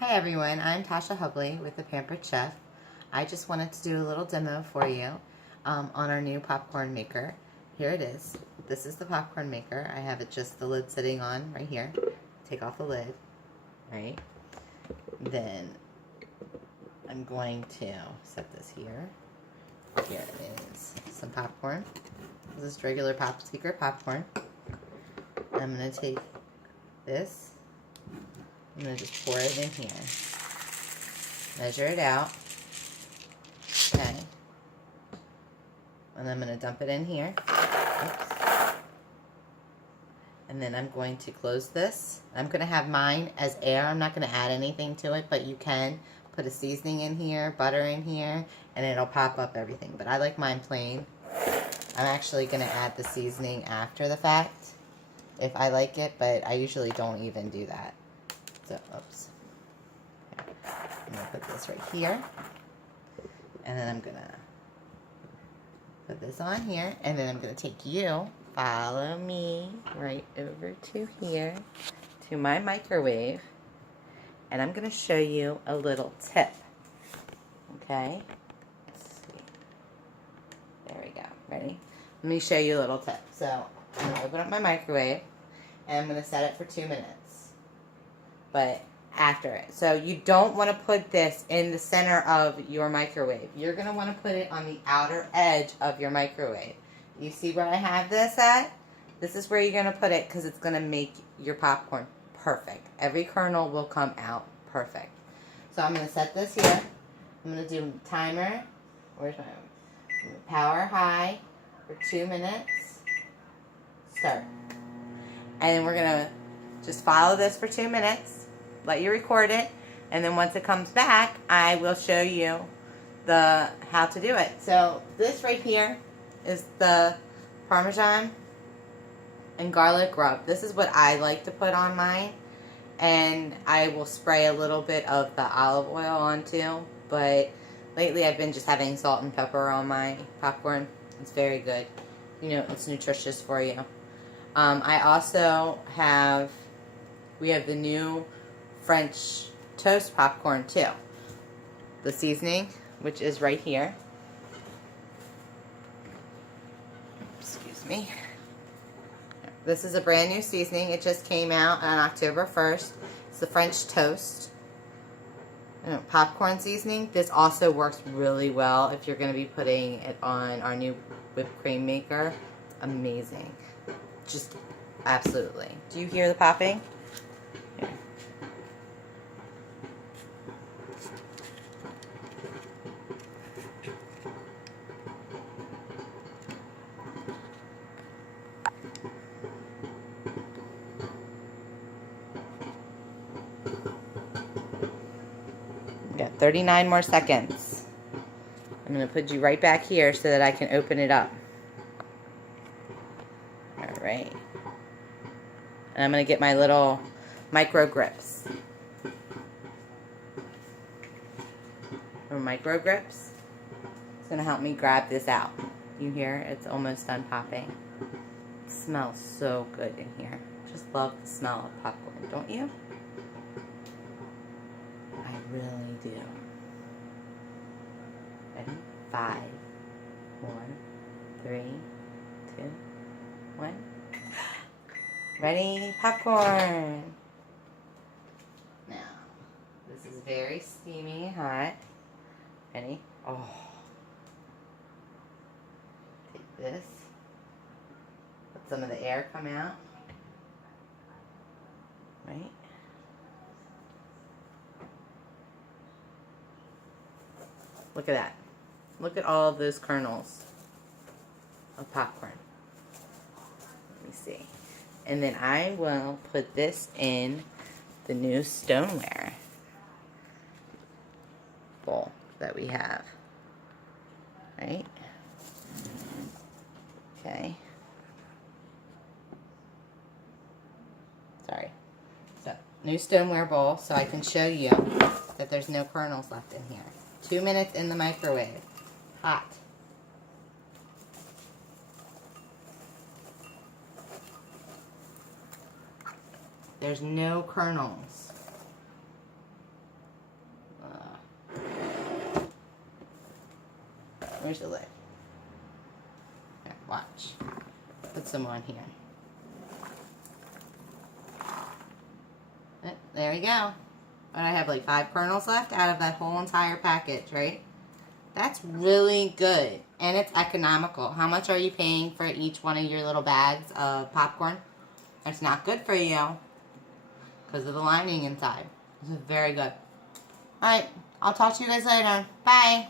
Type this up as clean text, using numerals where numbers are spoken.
Hi everyone, I'm Tasha Hubley with the Pampered Chef. I just wanted to do a little demo for you on our new popcorn maker. Here it is. This is the popcorn maker. I have it just the lid sitting on right here. Take off the lid, right? Then I'm going to set this here. Here is some popcorn. This is regular secret popcorn. I'm going to take this. I'm going to just pour it in here. Measure it out. Okay. And I'm going to dump it in here. Oops. And then I'm going to close this. I'm going to have mine as air. I'm not going to add anything to it, but you can put a seasoning in here, butter in here, and it'll pop up everything. But I like mine plain. I'm actually going to add the seasoning after the fact if I like it, but I usually don't even do that. So, oops. Okay. I'm going to put this right here. And then I'm going to put this on here. And then I'm going to take you, follow me, right over to here, to my microwave. And I'm going to show you a little tip. Okay? Let's see. There we go. Ready? Let me show you a little tip. So, I'm going to open up my microwave. And I'm going to set it for 2 minutes. But after it. So you don't want to put this in the center of your microwave. You're going to want to put it on the outer edge of your microwave. You see where I have this at? This is where you're going to put it because it's going to make your popcorn perfect. Every kernel will come out perfect. So I'm going to set this here. I'm going to do timer. Where's my power high for 2 minutes. Start. And then we're going to just follow this for 2 minutes. Let you record it, and then once it comes back, I will show you how to do it. So this right here is the Parmesan and garlic rub. This is what I like to put on mine, and I will spray a little bit of the olive oil on too. But lately, I've been just having salt and pepper on my popcorn. It's very good. You know, it's nutritious for you. I also have. We have the new French toast popcorn too. The seasoning, which is right here. Excuse me. This is a brand new seasoning. It just came out on October 1st. It's the French toast popcorn seasoning. This also works really well if you're going to be putting it on our new whipped cream maker. Amazing. Just absolutely. Do you hear the popping? Here. Got 39 more seconds. I'm going to put you right back here so that I can open it up. Alright. And I'm going to get my little micro grips. Micro grips. It's going to help me grab this out. You hear? It's almost done popping. It smells so good in here. Just love the smell of popcorn, don't you? I really do. Ready? 5, 4, 3, 2, 1. Ready? Popcorn! Now, this is very steamy and hot. Ready? Oh. Take this. Let some of the air come out. Right? Look at that. Look at all of those kernels of popcorn. Let me see. And then I will put this in the new stoneware bowl that we have. Right? Okay. Sorry. So, new stoneware bowl so I can show you that there's no kernels left in here. 2 minutes in the microwave. Hot. There's no kernels. Where's the lid? Here, watch. Put some on here. There we go. But I have like 5 kernels left out of that whole entire package, right? That's really good. And it's economical. How much are you paying for each one of your little bags of popcorn? It's not good for you because of the lining inside. This is very good. Alright, I'll talk to you guys later. Bye.